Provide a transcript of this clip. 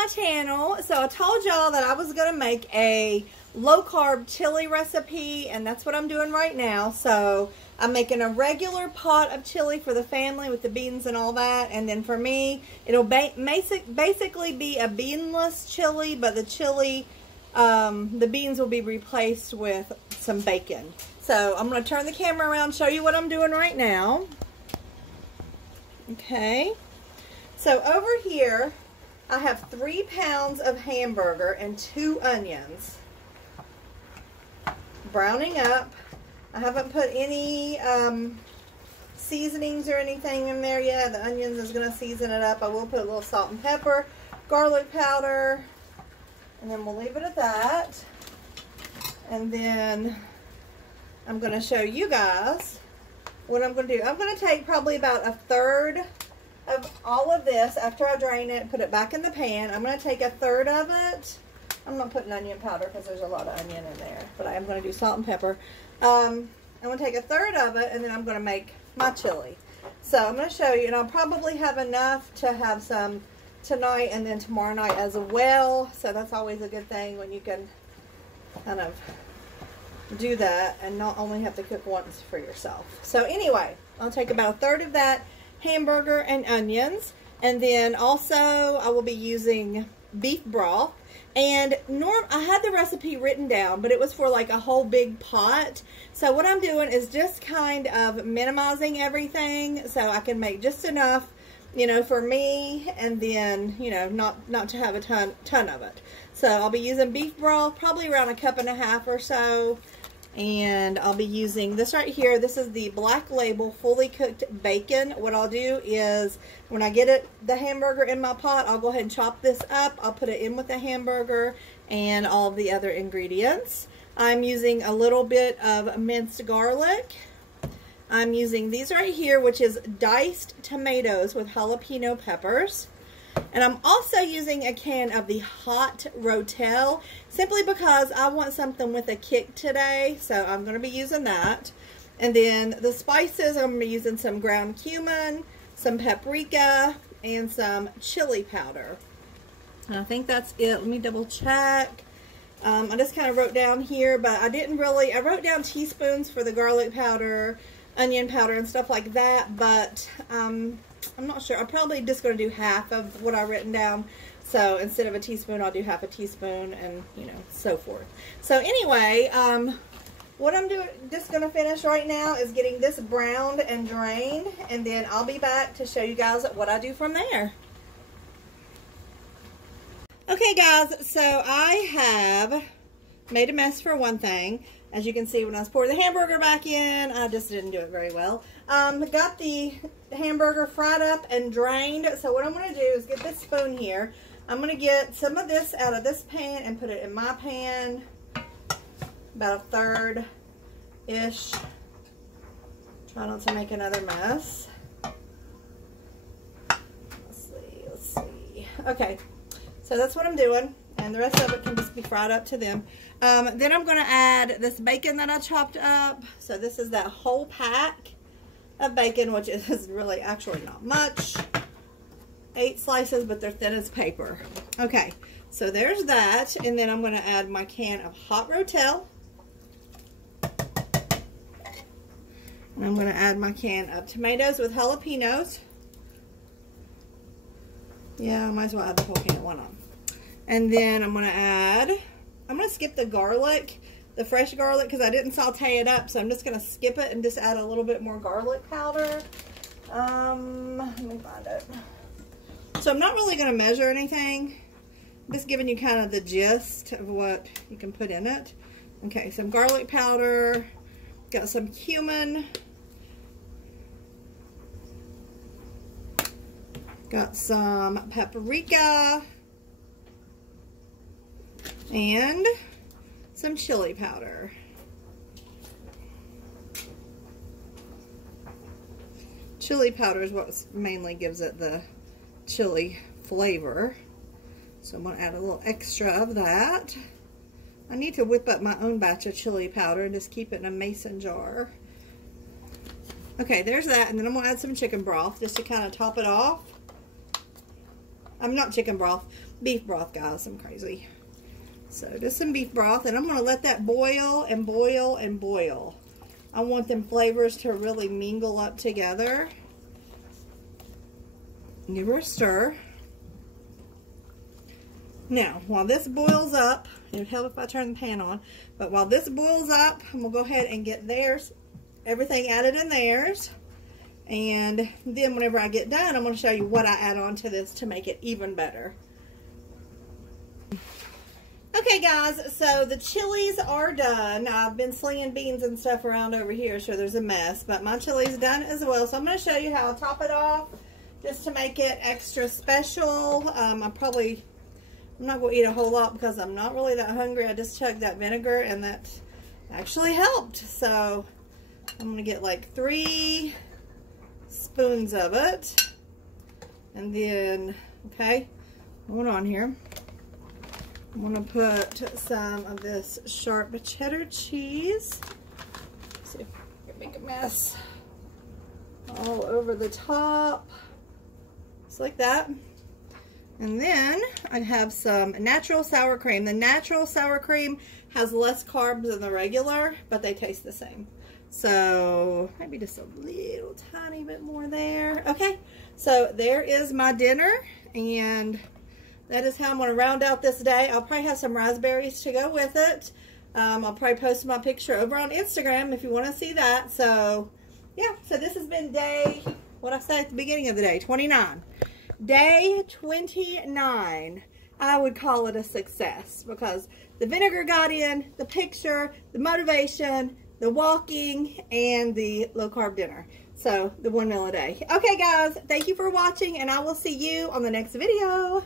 my channel. So I told y'all that I was going to make a low-carb chili recipe, and that's what I'm doing right now. So I'm making a regular pot of chili for the family with the beans and all that, and then for me, it'll basically be a beanless chili, but the chili, the beans will be replaced with some bacon. So I'm going to turn the camera around, show you what I'm doing right now. Okay. So over here, I have 3 pounds of hamburger and 2 onions. Browning up. I haven't put any seasonings or anything in there yet. The onions is going to season it up. I will put a little salt and pepper, garlic powder, and then we'll leave it at that. And then I'm going to show you guys what I'm going to do. I'm going to take probably about 1/3 of all of this after I drain it, put it back in the pan. I'm going to take 1/3 of it. I'm not putting onion powder because there's a lot of onion in there, but I am going to do salt and pepper. I'm going to take 1/3 of it, and then I'm going to make my chili. So I'm going to show you, and I'll probably have enough to have some tonight and then tomorrow night as well. So that's always a good thing when you can kind of do that and not only have to cook once for yourself. So anyway, I'll take about 1/3 of that hamburger and onions, and then also I will be using beef broth. And I had the recipe written down, but it was for like a whole big pot. So what I'm doing is just kind of minimizing everything so I can make just enough, you know, for me, and then, you know, not to have a ton of it. So I'll be using beef broth, probably around 1.5 cups or so. And I'll be using this right here. This is the Black Label fully cooked bacon. What I'll do is when I get the hamburger in my pot, I'll go ahead and chop this up. I'll put it in with the hamburger and all of the other ingredients. I'm using a little bit of minced garlic. I'm using these right here, which is diced tomatoes with jalapeno peppers. And I'm also using a can of the hot rotel, simply because I want something with a kick today. So I'm going to be using that. And then the spices, I'm going to be using some ground cumin, some paprika, and some chili powder. And I think that's it. Let me double check. I just kind of wrote down here, but I didn't really, I wrote down teaspoons for the garlic powder, onion powder, and stuff like that, but I'm not sure. I'm probably just going to do half of what I've written down. So instead of a teaspoon, I'll do half a teaspoon, and, you know, so forth. So anyway, what I'm just going to finish right now is getting this browned and drained, and then I'll be back to show you guys what I do from there. Okay, guys, so I have made a mess for one thing. As you can see, when I was pouring the hamburger back in, I just didn't do it very well. Got the hamburger fried up and drained. So what I'm going to do is get this spoon here. I'm going to get some of this out of this pan and put it in my pan. About 1/3-ish. Try not to make another mess. Let's see. Okay, so that's what I'm doing. And the rest of it can just be fried up to them. Then I'm going to add this bacon that I chopped up. So this is that whole pack of bacon, which is really actually not much. 8 slices, but they're thin as paper. Okay, so there's that. And then I'm going to add my can of hot rotel. And I'm going to add my can of tomatoes with jalapenos. Yeah, I might as well add the whole can. Why not? And then I'm going to skip the garlic, the fresh garlic, because I didn't saute it up. So I'm just going to skip it and just add a little bit more garlic powder. Let me find it. So I'm not really going to measure anything. I'm just giving you kind of the gist of what you can put in it. Okay, some garlic powder. Got some cumin. Got some paprika. And some chili powder. Chili powder is what mainly gives it the chili flavor. So I'm going to add a little extra of that. I need to whip up my own batch of chili powder and just keep it in a mason jar. Okay, there's that. And then I'm going to add some chicken broth just to kind of top it off. Not chicken broth. beef broth, guys. I'm crazy. So just some beef broth, and I'm going to let that boil and boil and boil. I want them flavors to really mingle up together. Give her a stir. Now, while this boils up, it would help if I turn the pan on, but while this boils up, I'm going to go ahead and get theirs, everything added in theirs. And then whenever I get done, I'm going to show you what I add on to this to make it even better. Okay, guys, so the chilies are done. I've been slinging beans and stuff around over here, so there's a mess, but my chili's done as well. So I'm going to show you how I top it off just to make it extra special. I'm not going to eat a whole lot because I'm not really that hungry. I just chugged that vinegar, and that actually helped. So I'm going to get like 3 spoons of it. And then, okay, hold on here. I'm going to put some of this sharp cheddar cheese. Let's see if I can make a mess all over the top. Just like that. And then I have some natural sour cream. The natural sour cream has less carbs than the regular, but they taste the same. So maybe just a little tiny bit more there. Okay, so there is my dinner, and that is how I'm going to round out this day. I'll probably have some raspberries to go with it. I'll probably post my picture over on Instagram if you want to see that. So, yeah. So this has been day, what I said at the beginning of the day, 29. Day 29. I would call it a success because the vinegar got in, the picture, the motivation, the walking, and the low-carb dinner. So, the 1 meal a day. Okay, guys. Thank you for watching, and I will see you on the next video.